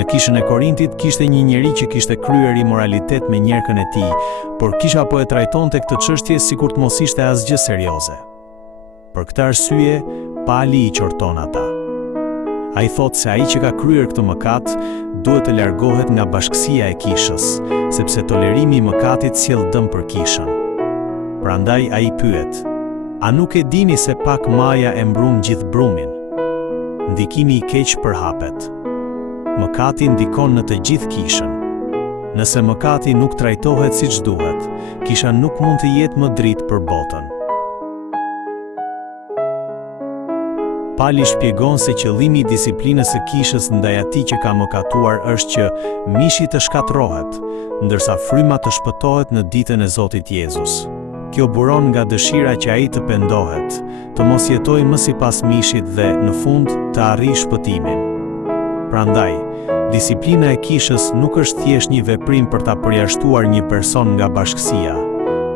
Në kishën e Korintit kishte një njeri që kishte kryer imoralitet me njerëkën e tij, por kisha po e trajtonte këtë çështje sikur të mos ishte asgjë serioze. Për këtë arsye, Pali i qorton ata. Ai thot se ai që ka kryer këtë mëkat duhet të largohet nga bashkësia e kishës, sepse tolerimi i mëkatit sjell dëm për kishën. Prandaj ai pyet: a nuk e dini se pak maja e mbron gjithë brumin? Ndikimi i keq përhapet. Mëkati ndikon në të gjithë kishën. Nëse mëkati nuk trajtohet siç duhet, kisha nuk mund të jetë më dritë për botën. Pali shpjegon se qëllimi i disiplinës së kishës ndaj atij që ka mëkatuar është që mishi të shkatërrohet, ndërsa fryma të shpëtohet në ditën e Zotit Jezus. Kjo buron nga dëshira që ai të pendohet, të mos jetojë më sipas mishit dhe, në fund, të arrijë shpëtimin. Prandaj, disiplina e kishës nuk është thjesht një veprim për ta përjashtuar një person nga bashkësia,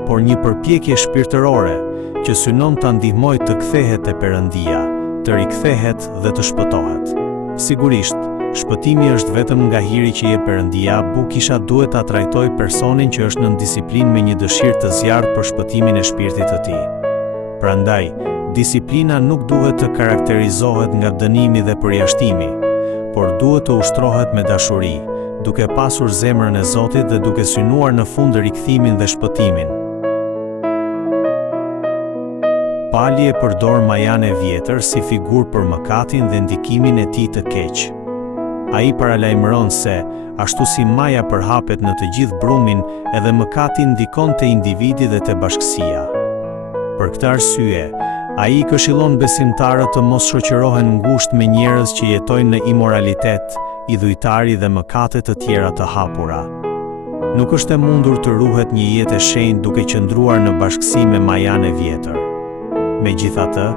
por një përpjekje shpirtërore që synon ta ndihmojë të kthehet te Perëndia, të rikthehet dhe të shpëtohet. Sigurisht, shpëtimi është vetëm nga hiri që jep Perëndia, bu kisha duhet ta trajtojë personin që është në disiplinë me një dëshirë të zjarrt për shpëtimin e shpirtit të tij. Prandaj, disiplina nuk duhet të karakterizohet nga dënimi dhe përjashtimi, por duhet të ushtrohet me dashuri, duke pasur zemrën e Zotit dhe duke synuar në fund rikthimin dhe shpëtimin. Pali e përdor majan e vjetër si figurë për mëkatin dhe ndikimin e tij të keq. Ai paralajmëron se, ashtu si maja përhapet në të gjithë brumin, edhe mëkati ndikon te individi dhe te bashkësia. Për këtë arsye, ai këshillon besimtarët të mos shoqërohen ngushtë me njerëz që jetojnë në imoralitet, idhujtari dhe mëkate të tjera të hapura. Nuk është e mundur të ruhet një jetë e shenjtë duke qëndruar në bashkësi me majan e vjetër. Megjithatë,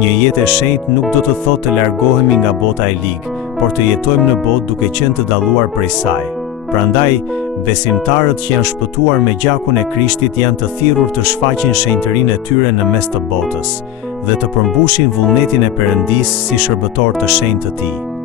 një jetë e shenjtë nuk do të thotë të largohemi nga bota e ligë, por të jetojmë në botë duke qenë të dalluar prej saj. Prandaj, besimtarët që janë shpëtuar me gjakun e Krishtit janë të thirrur të shfaqin shenjtërinë e tyre në mes të botës dhe të përmbushin vullnetin e Perëndisë si shërbëtor të shenjtë të Tij.